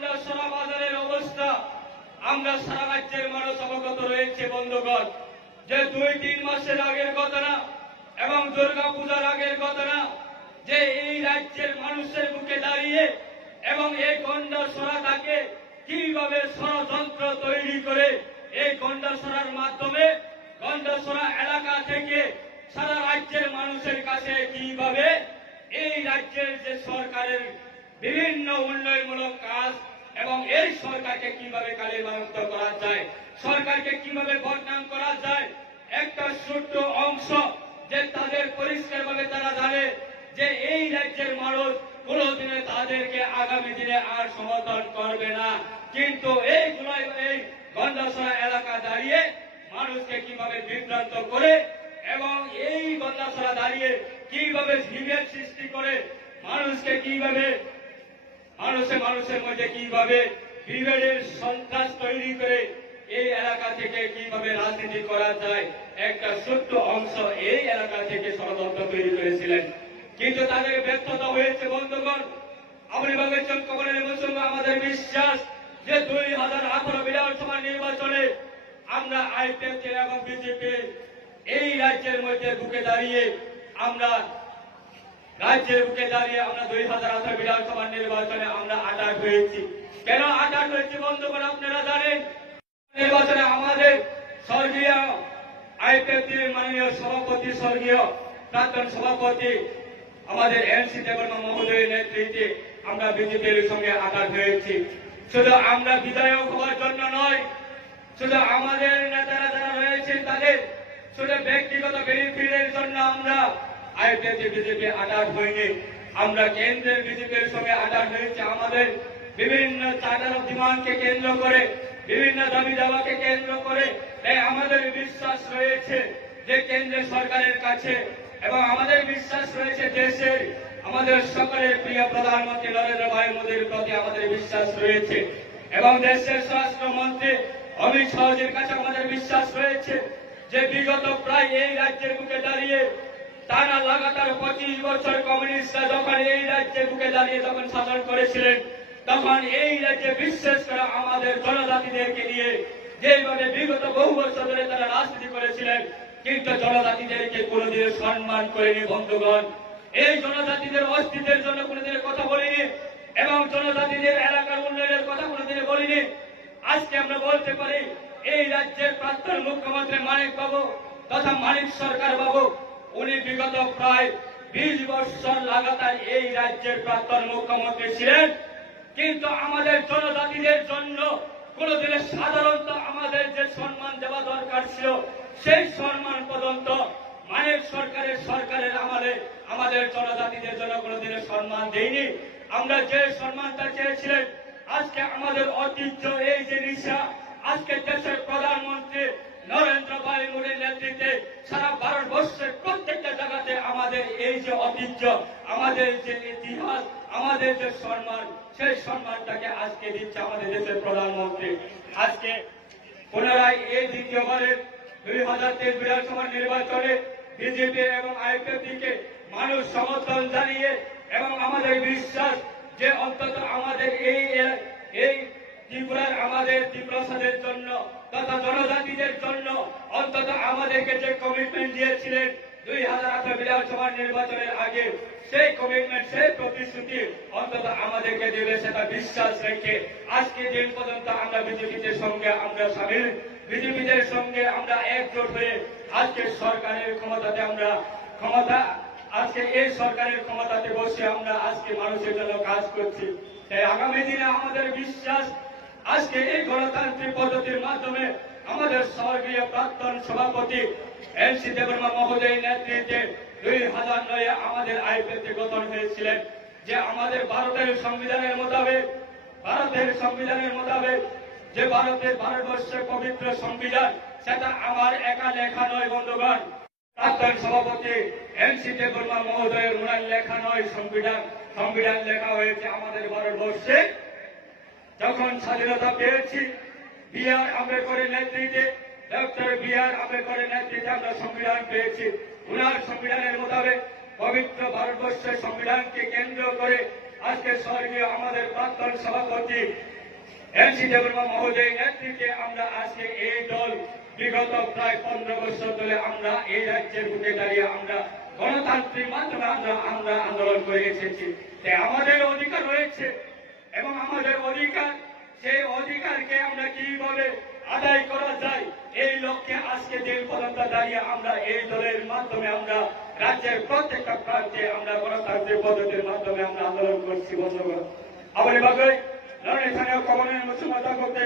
গন্ডাছড়া বাজারের অবস্থা আমরা সারা রাজ্যের মানুষ অবগত রয়েছে বন্ধুগণ, যে 2-3 মাসের আগের ঘটনা এবং দুর্গা পূজার আগের ঘটনা, যে এই রাজ্যের মানুষের মুখে দাঁড়িয়ে এবং এই গন্ডাছড়াটাকে কিভাবে ষড়যন্ত্র তৈরি করে এই গন্ডাছড়ার মাধ্যমে গন্ডাছড়া এলাকা থেকে সারা রাজ্যের মানুষের কাছে কিভাবে এই রাজ্যের যে সরকারের বিভিন্ন উন্নয়নমূলক কাজ এবং এই সরকারকে কিভাবে কালিমালিপ্ত করা যায়, সরকারকে কিভাবে বদনাম করা যায়, একটা ছোট্ট অংশ যে তাদের পরিষ্কারভাবে তারা জানে যে এই রাজ্যের মানুষ কোনোদিনে তাদেরকে আগামী দিনে আর সমর্থন করবে না। কিন্তু এই গন্ডাছড়া এলাকা দাঁড়িয়ে মানুষকে কিভাবে বিভ্রান্ত করে এবং এই গন্ডাছড়া দাঁড়িয়ে কিভাবে বিভেদ সৃষ্টি করে মানুষকে কিভাবে মানুষের মধ্যে কিভাবে বিভেদের সন্ত্রাস তৈরি করে এই এলাকা থেকে কিভাবে রাজনীতি করা যায়, একটা ছোট্ট অংশ এই এলাকা থেকে ষড়যন্ত্র তৈরি করেছিলেন। কিন্তু তাদের ব্যর্থতা হয়েছে বন্ধুগণ। আবুল কবরের মুসলমান আমাদের বিশ্বাস যে 2018 বিধানসভা নির্বাচনে আমরা আইপিএফ এবং বিজেপি এই রাজ্যের মধ্যে বুকে দাঁড়িয়ে আমরা 2018 বিধানসভা নির্বাচনে আমরা 28 হয়েছি। কেন 28 হয়েছি বন্ধুগণ আপনারা জানেন? নির্বাচনে আমাদের স্বর্গীয় আইপিএফ মাননীয় সভাপতি, স্বর্গীয় প্রাক্তন সভাপতি আমাদের এনসি দেববর্মা মহোদয়ের নেতৃত্বে আমরা বিজেপির সঙ্গে 28 হয়েছি। শুধু আমরা বিধায়ক হওয়ার জন্য নয়, শুধু আমাদের নেতারা যারা রয়েছেন তাদের শুধু ব্যক্তিগত বেনিফিটের জন্য আমরা আইপিএফ বিজেপি 28 হয়নি, আমরা কেন্দ্রের বিজেপির সঙ্গে 28 হয়েছে। আমাদের বিভিন্ন চার্টার অফ ডিমান্ডকে কেন্দ্র করে, বিভিন্ন দাবি দাওয়াকে কেন্দ্র করে আমাদের বিশ্বাস রয়েছে যে কেন্দ্রের সরকারের কাছে, এবং আমাদের বিশ্বাস রয়েছে দেশের আমাদের সকলের প্রিয় প্রধানমন্ত্রী নরেন্দ্র ভাই মোদীর প্রতি আমাদের বিশ্বাস রয়েছে, এবং দেশের স্বরাষ্ট্রমন্ত্রী অমিত শাহজির কাছে আমাদের বিশ্বাস রয়েছে যে বিগত প্রায় এই রাজ্যের বুকে দাঁড়িয়ে টানা লাগাতার 25 বছর কমিউনিস্টরা যখন এই রাজ্যের বুকে দাঁড়িয়ে যখন শাসন করেছিলেন, তখন এই রাজ্যে বিশেষ করে আমাদের জনজাতিদেরকে নিয়ে যেভাবে বিগত বহু বছর ধরে তারা রাজনীতি করেছিলেন, কিন্তু জনজাতিদেরকে কোনোদিনও সম্মান করেনি বন্ধুগণ। এই জনজাতিদের অস্তিত্বের জন্য কোনোদিনের কথা বলিনি এবং জনজাতিদের এলাকার উন্নয়নের কথা কোনোদিনে বলিনি। আজকে আমরা বলতে পারি এই রাজ্যের প্রাক্তন মুখ্যমন্ত্রী মানিক বাবু তথা মানিক সরকার বাবু, উনি বিগত প্রায় 20 বছর লাগাতার এই রাজ্যের প্রাক্তন মুখ্যমন্ত্রী ছিলেন, কিন্তু আমাদের জনজাতিদের জন্য কোনোদিনে সাধারণত আমাদের যে সম্মান দেওয়া দরকার ছিল সেই সম্মান পর্যন্ত মানিক সরকারের আমলে আমাদের জনজাতিদের জন্য কোনোদিনে সম্মান দেয়নি। আমরা যে সম্মানটা চেয়েছিলেন, আজকে আমাদের ঐতিহ্য এই যে রিসা, আজকে দেশের প্রধানমন্ত্রী নরেন্দ্র ভাই মোদীর নেতৃত্বে সারা ভারতবর্ষের প্রত্যেকটা জায়গাতে আমাদের এই যে ঐতিহ্য, আমাদের যে ইতিহাস, আমাদের যে সম্মান, সেই সম্মানটাকে আজকে দিচ্ছে আমাদের দেশের প্রধানমন্ত্রী। আজকে পুনরায় এই দ্বিতীয়বারের 2023 বিধানসভা নির্বাচনে বিজেপি এবং আইপিএফকে মানুষ সমর্থন জানিয়ে এবং আমাদের বিশ্বাস যে অন্তত আমাদের এই ত্রিপুরার আমাদের ত্রিপ্রসাদের জন্য তথা জনজাতিদের জন্য অন্তত আমাদেরকে যে কমিটমেন্ট দিয়েছিলেন 2018 বিধানসভা নির্বাচনের আগে, সেই কমিটমেন্ট, সেই প্রতিশ্রুতি অন্তত আমাদেরকে দেবে, সেটা বিশ্বাস রেখে আজকে দিন পর্যন্ত আমরা বিজেপিদের সঙ্গে আমরা সামিল, বিজেপিদের সঙ্গে আমরা একজোট হয়ে আজকে সরকারের ক্ষমতাতে আজকে এই সরকারের ক্ষমতাতে বসে আমরা আজকে মানুষের জন্য কাজ করছি। তাই আগামী দিনে আমাদের বিশ্বাস আজকে এই গণতান্ত্রিক পদ্ধতির মাধ্যমে আমাদের স্বর্গীয় প্রাক্তন সভাপতি এনসি দেববর্মা মহোদয়ের নেতৃত্বে 2009 আমাদের আইপিএফ গঠন হয়েছিলেন, যে আমাদের ভারতের সংবিধানের মোতাবেক যে ভারতবর্ষের পবিত্র সংবিধান, সেটা আমার একা লেখা নয় বন্ধুগণ, প্রাক্তন সভাপতি এনসি দেববর্মা মহোদয়ের ওনার লেখা নয়, সংবিধান লেখা হয়েছে আমাদের ভারতবর্ষে। যখন স্বাধীনতা পেয়েছি B.R. আম্বেদকরের নেতৃত্বে, ডক্টর B.R. আম্বেদকরের নেতৃত্বে আমরা সংবিধান পেয়েছি। উনার সংবিধানের মোতাবেক পবিত্র ভারতবর্ষের সংবিধানকে কেন্দ্র করে আজকে স্বর্গীয় আমাদের প্রাক্তন সভাপতি এনসি দেববর্মা মহোদয়ের নেতৃত্বে আমরা আজকে এই দল বিগত প্রায় 15 বছর ধরে আমরা এই রাজ্যের বুকে দাঁড়িয়ে আমরা গণতান্ত্রিক মাধ্যমে আমরা আন্দোলন করে এসেছি। তাই আমাদের অধিকার রয়েছে এবং আমাদের অধিকার, সেই অধিকারকে আমরা কিভাবে আদায় করা যায় এই লক্ষ্যে আজকে দিন পর্যন্ত দাঁড়িয়ে আমরা এই দলের মাধ্যমে আমরা রাজ্যের প্রত্যেকটা প্রান্তে আমরা গণতান্ত্রিক পদ্ধতির মাধ্যমে আমরা আন্দোলন করছি। বন্ধুগণ, আমার এভাবে লড়াই স্থানীয় কমনের মুসলমান করতে